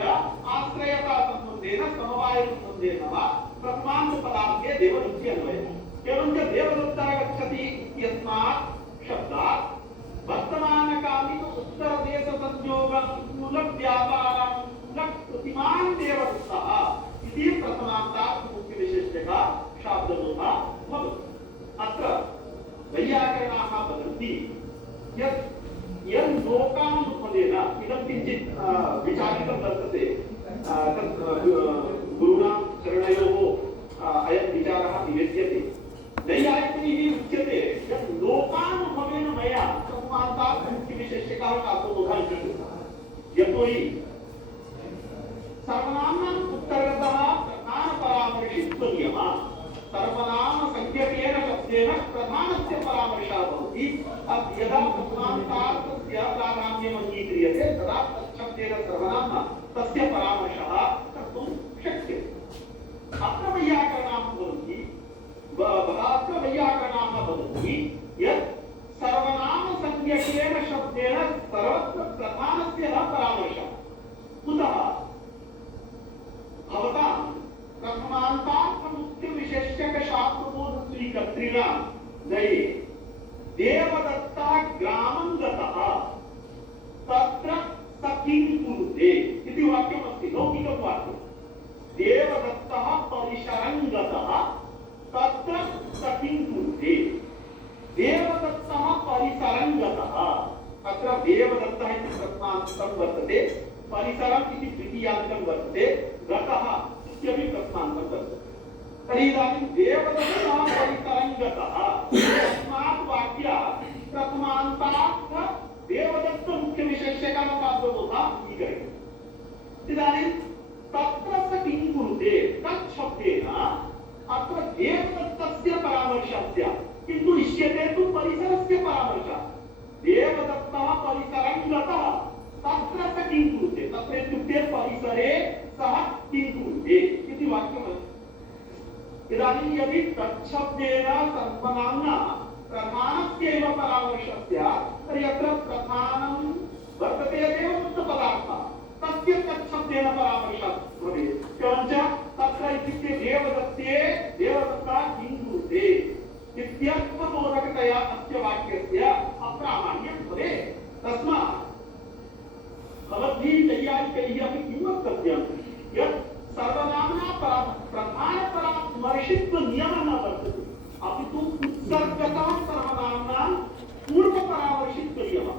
आश्रयतासम्बन्धेन समवायसम्बन्धेन वा प्रथमान्तपदार्थे देवदत्तस्य अन्वयः। एवं च देवदत्तः गच्छति इत्यस्मात् शब्दात् वर्तमानकालिक उत्तरदेशसंयोगानुकूलव्यापारानुकूलकृतिमान् देवदत्तः इति प्रथमान्तार्थमुख्यविशेषः शाब्दरूपः भवति। अत्र वैयाकरणाः भवद्भिः उच्यते यत् लोकानुभवेन मया प्रथमान्तार्थमुख्यविशेषिकः शास्त्रबोधः इति। यतोहि सर्वनाम्नाम् उत्तरगतः प्रधानपरामर्शित्वनियमः सर्वनामसंज्ञकेन शब्देन प्रधानस्य परामर्शः भवति। यदा प्रथमान्तार्थस्य प्राधान्यम् अङ्गीक्रियते तदा तच्छब्देन सर्वनाम्ना तस्य परामर्शः कर्तुं शक्यते। अत्र वैयाकरणाः वदन्ति यत् सर्वनामसंज्ञकेन शब्देन सर्वत्र प्रधानस्य न परामर्शः। कुतः? भवतां प्रथमान्तार्थमुख्यविशेष्यकशास्त्रबोधस्वीकर्तृणा नये देवदत्ता ग्रामं गतः तत्र स किं कुरुते इति वाक्यमस्ति, लौकिकं वाक्यं। देवदत्तः परिसरं गतः तत्र स किं कुरुते। देवदत्तः परिसरं गतः, अत्र देवदत्तः इति प्रथमान्तं वर्तते, परिसरम् इति द्वितीयान्तं वर्तते, गतः इत्यपि प्रथमान्तं वर्तते। तर्हि इदानीं देवदत्तः परिसरं गतः तस्मात् वाक्यात् प्रथमान्तात् देवदत्तमुख्यविशेषिकः शास्त्रबोधः अङ्गीक्रियते। इदानीं तत्र स किं कुरुते तत् शब्देन अत्र देवदत्तस्य परामर्शः स्यात्, किन्तु इष्यते तु परिसरस्य परामर्शः। देवदत्तः परिसरं गतः तत्र स किं कुरुते, तत्र इत्युक्ते परिसरे सः किं कुरुते इति वाक्यमस्ति। इदानीं यदि तच्छब्देन सर्वनाम्ना प्रधानस्यैव परामर्शः स्यात् तर्हि अत्र प्रधानं वर्तते देवदत्तपदार्थः, तस्य तच्छब्देन परामर्शः भवेत्। एवञ्च तत्र इत्युक्ते देवदत्तः किं कुरुते इत्यर्थबोधकतया अस्य वाक्यस्य अप्रामाण्यं भवेत्। तस्मात् भवद्भिः नैयायिकैः अपि किं वक्तव्यं यत् सर्वनाम्ना प्रधानपरामर्शित्वनियमः न वर्तते, अपितु उत्सर्गतः सर्वनाम्नां पूर्वपरामर्शित्वनियमः।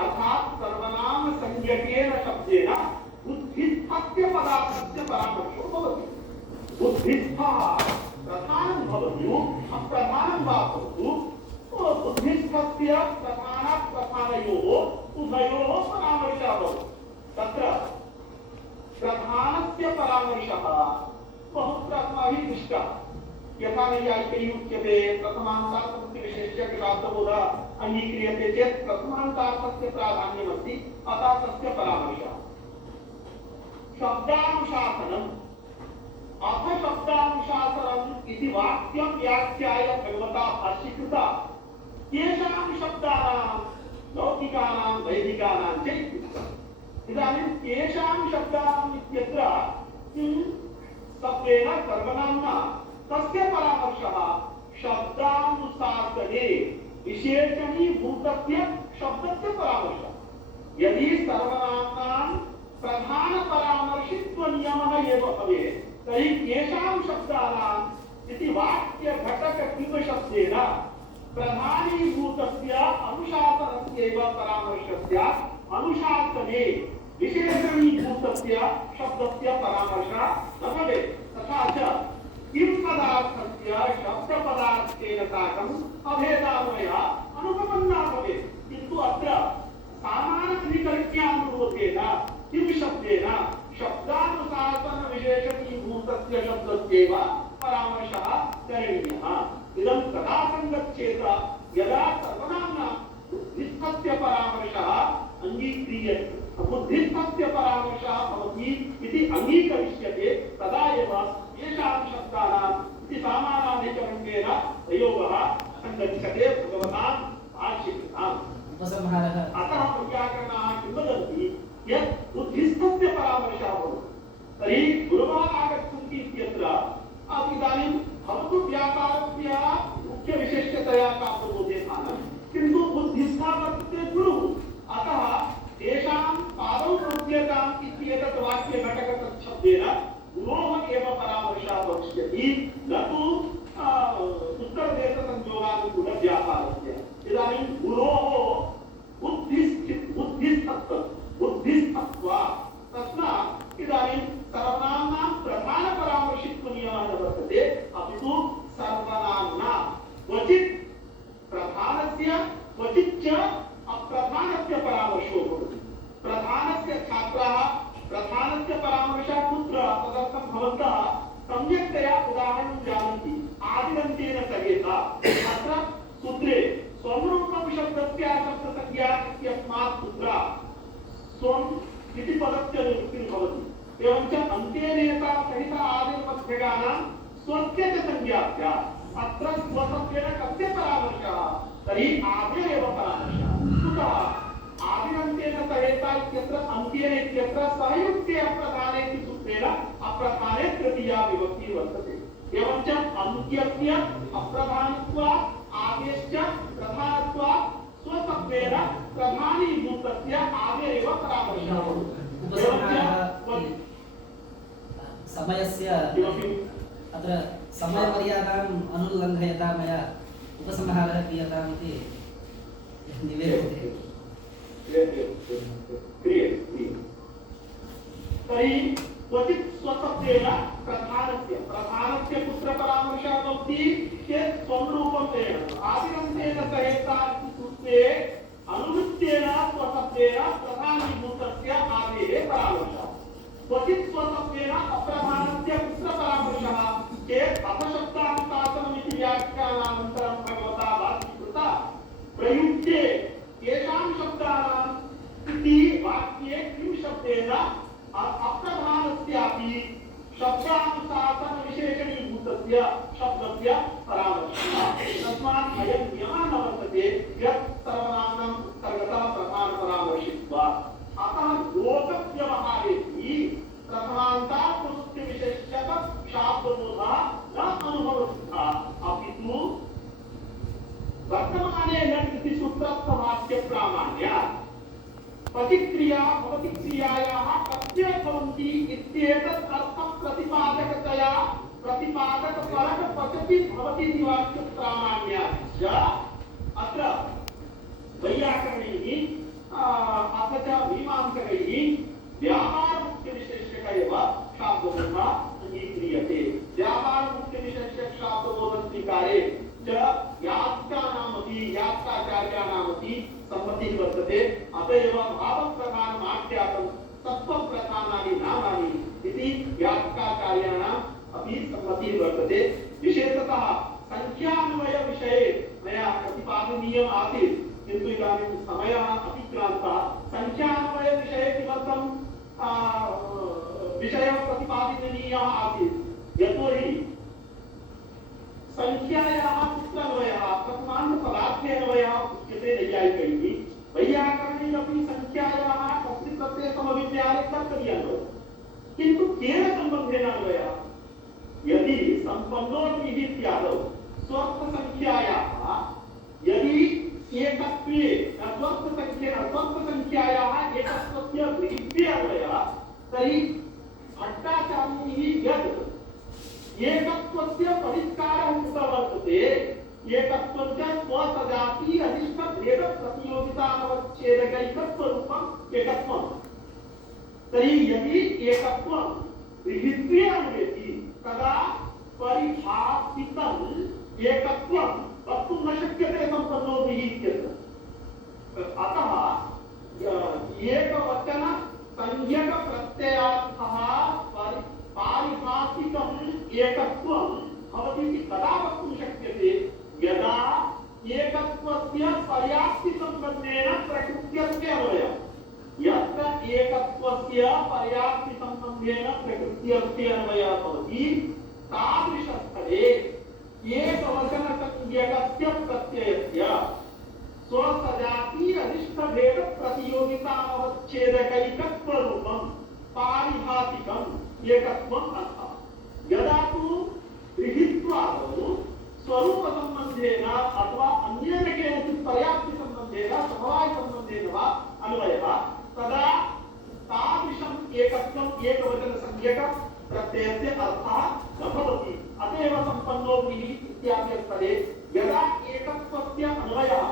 अर्थात् सर्वनामसंज्ञकेन शब्देन बुद्धिस्थस्य पदार्थस्य परामर्शो भवति। बुद्धिस्थः प्रधानं भवतु अप्रधानं वा भवतु, बुद्धिस्थस्य प्रधानप्रधानयोः उभयोः परामर्शः भवति। तत्र प्रधानस्य परामर्शः बहुत्र अस्माभिः दृष्टः। यथा नैयायिकैः उच्यते प्रथमान्तार्थमुख्यविशेष्यकशास्त्रबोधः अङ्गीक्रियते चेत् प्रथमान्तार्थस्य प्राधान्यमस्ति, अतः तस्य परामर्शः। शब्दानुशासनम् अथ शब्दानुशासनम् इति वाक्यं व्याख्याय भगवता भाष्यकृता केषां शब्दानां लौकिकानां वैदिकानां च इत्युक्तम्। इदानीं केषां शब्दानाम् इत्यत्र शब्देन सर्वनाम्ना तस्य परामर्शः शब्दानुशासने विशेषणीभूतस्य शब्दस्य परामर्शः। यदि सर्वनाम्नां प्रधानपरामर्शित्वनियमः एव भवेत् तर्हि केषां शब्दानाम् इति वाक्यघटककृतशब्देन प्रधानीभूतस्य अनुशासनस्यैव परामर्शस्य अनुशासने विशेषणीभूतस्य शब्दस्य परामर्शः न भवेत्। तथा च किं पदार्थस्य शब्दपदार्थेन साकम् अभेदान्वयः अनुपपन्नः भवेत्, किन्तु अत्र सामान्यधिकरण्यानुरोधेन किं शब्देन शब्दानुशासनविशेषणीभूतस्य शब्दस्यैव परामर्शः करणीयः। इदं तदा सङ्गच्छेत यदा सर्वनाम्ना बुद्धिस्थस्य परामर्शः अङ्गीक्रियते, बुद्धिस्थस्य परामर्शः भवति इति अङ्गीकरिष्यते, तदा एव येषां शब्दानाम् इति सामानाधिकरण्येन प्रयोगः सङ्गच्छते भगवतां भाष्यकृताम्। अतः वैयाकरणाः किं वदन्ति यत् बुद्धिस्थस्य परामर्शः भवति। तर्हि गुरवः आगच्छन्ति इत्यत्र इदानीं भवतु व्यापारस्य मुख्यविशेष्यतया शास्त्रबोधे स्थानं, किन्तु बुद्धिस्थः वर्तते गुरुः, अतः तेषां पादौ प्रत्येताम् इत्येतत् वाक्यघटकतच्छब्देन गुरोः एव परामर्शः भविष्यति, न तु उत्तरदेशसंयोगानुकूलव्यापारस्य। इदानीं गुरोः बुद्धिस्थत्वात् तस्मात् इदानीं सर्वनाम्नां प्रधानपरामर्शित्वनियमः न वर्तते, अपितु सर्वनाम्ना क्वचित् पदस्य शब्दसंज्ञा इत्यस्मात् कुत्र स्वम् इति पदस्य निवृत्तिः भवति। एवञ्च अन्त्येनेता सहित आदिमध्यगानां स्वस्य च संज्ञा स्यात्। अत्र स्वशब्देन कस्य परामर्शः? तर्हि आदिरेव परामर्शः। कुतः? आदिरन्तेन सहेता इत्यत्र अन्त्येन इत्यत्र सहयुक्ते अप्रधाने इति सूत्रेण अप्रधाने तृतीया विभक्तिः वर्तते। एवञ्च अन्त्यस्य अप्रधानत्वात् आदेश्च प्रधानत्वात् स्वशब्देन प्रधानीभूतस्य आदेरेव परामर्शः भवति। समयस्य अत्र समयमर्यादाम् अनुल्लङ्घयता मया उपसंहारः क्रियताम् इति निवेद्यते। तर्हि क्वचित् स्वशब्देन प्रधानस्य कुत्र परामर्शः भवति चेत् स्वरूपत्वेन आदिरन्तेन सहेता इति सूत्रे अनुवृत्तेन स्वशब्देन प्रधानीभूतस्य आदेः परामर्शः। क्वचित् स्वशब्देन अप्रधानस्य कुत्र परामर्शः चेत् अपशब्दान्तासनम् इति व्याख्यानानन्तरं भगवता भाष्यकृता प्रयुक्ते येषां शब्दानाम् इति वाक्ये किं शब्देन अप्रधानस्यापि शब्दानुशासनविशेषणीभूतस्य शब्दस्य परामर्शः। तस्मात् अयं नियमः न वर्तते यत् सर्वनाम्नाम् उत्तरगतः प्रधानपरामर्शित्वात्। अतः लोकव्यवहारेऽपि प्रथमान्तात्मसुप्तिविशेष्यक शाब्दबोधः न अनुभवसिद्धः, अपितु वर्तमाने लट् इति सूत्रस्थवाक्य प्रामाण्यात् प्रतिक्रिया भवति क्रियायाः कस्य भवन्ति इत्येतत् अर्थं प्रतिपादकतया प्रतिपादकपरक पचति भवति इति वाक्य प्रामाण्यात् च अत्र वैयाकरणैः अथ च मीमांसकैः व्यापारमुख्यविशेषक एव शाब्दबोधः अङ्गीक्रियते। व्यापारमुख्यविशेषक शाब्दबोध स्वीकारे च यास्काचार्याणामपि सम्मतिः वर्तते। अत एव भावप्रधानम् आख्यातं तत्त्वप्रधानानि नामानि इति यास्काचार्याणाम् अपि सम्मतिः वर्तते। विशेषतः संख्यान्वयविषये मया प्रतिपादनीयम् आसीत्, किन्तु इदानीं समयः अतिक्रान्तः। संख्यान्वयविषये किमर्थं विषयः प्रतिपादनीयः आसीत्? यतोहि संख्यायाः कुत्रान्वयः प्रथमान्तपदार्थेऽन्वयः उच्यते नैयायिकैः। वैयाकरणैरपि संख्यायाः कर्तृप्रत्ययसमभिज्ञाने कर्तव्यान्वयः, किन्तु केन सम्बन्धेन अन्वयः? यदि सम्पन्नो इत्यादौ स्वस्थसंख्यायाः यदि एकत्वे स्वस्थसंख्यायाः एकत्वस्य गृहीत्वे अन्वयः, तर्हि भट्टाचार्यैः यत् एकत्वस्य परिष्कारः कृतः वर्तते, एकत्वञ्च स्वसजाति अनिष्टभेद प्रतियोगितानवच्छेदकैकत्वरूपम् एकत्वम्। तर्हि यदि एकत्वं गृहीत्वे अन्वयति तदा परिभाषितम् एकत्वं वक्तुं न शक्यते सम्पन्नो गृहीत्यत्र। अतः एकवचन संज्ञक प्रत्ययार्थः पारिभाषिकम् एकत्वं भवति इति कदा वक्तुं शक्यते? यदा एकत्वस्य पर्याप्तिसम्बन्धेन प्रकृत्यस्य अन्वयः। यत्र एकत्वस्य पर्याप्तिसम्बन्धेन प्रकृत्यस्य अन्वयः भवति तादृशस्थले एकवचनसंज्ञकस्य प्रत्ययस्य स्वसजाति अनिष्टभेद प्रतियोगितावच्छेदकैकत्वरूपं पारिभाषिकम् एकत्वम् अर्थः। यदा तु गृहीत्वादौ स्वरूपसम्बन्धेन अथवा अन्येन केनचित् पर्याप्तिसम्बन्धेन समवायसम्बन्धेन वा अन्वयः, तदा तादृशम् एकत्वम् एकवचनसंज्ञक प्रत्ययस्य अर्थः न भवति। अत एव सम्पन्नो इत्यादिस्थले यदा एकत्वस्य अन्वयः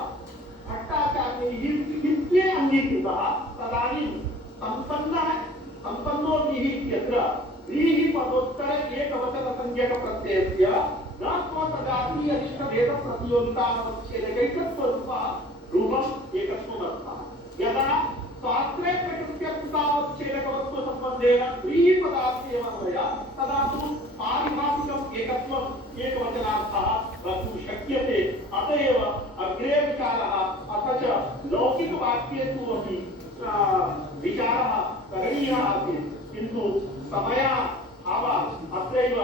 भट्टाचार्यैः गृहीत्वे अङ्गीकृतः, तदानीं सम्पन्नो इत्यत्र व्रीहि पदोत्तर एकवचनसंज्ञक प्रत्ययस्य न स्वसजाति अनिष्टभेद प्रतियोगितावच्छेदकैकत्वरूपम् एकत्वमर्थः। यदा शास्त्रे प्रकृत्यर्थतावच्छेदकवत्वसम्बन्धेन व्रीहि पदार्थेव अन्वयः, तदा तु पारिभाषिकम् एकत्वम् एकवचनार्थः वक्तुं शक्यते। अत एव अग्रे विचारः अथ च मया भाव अत्रैव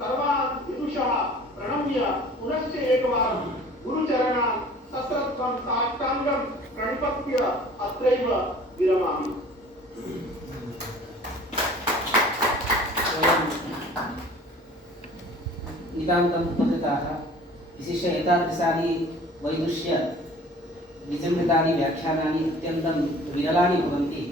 सर्वान् विदुषः प्रणम्य पुनश्च एकवारं गुरुचरणान् सश्रद्धं साष्टाङ्गं प्रणिपत्य अत्रैव विरमामि। नितान्तं उपकृताः विशिष्य एतादृशानि वैदुष्य विजृम्भितानि व्याख्यानानि अत्यन्तं विरलानि भवन्ति।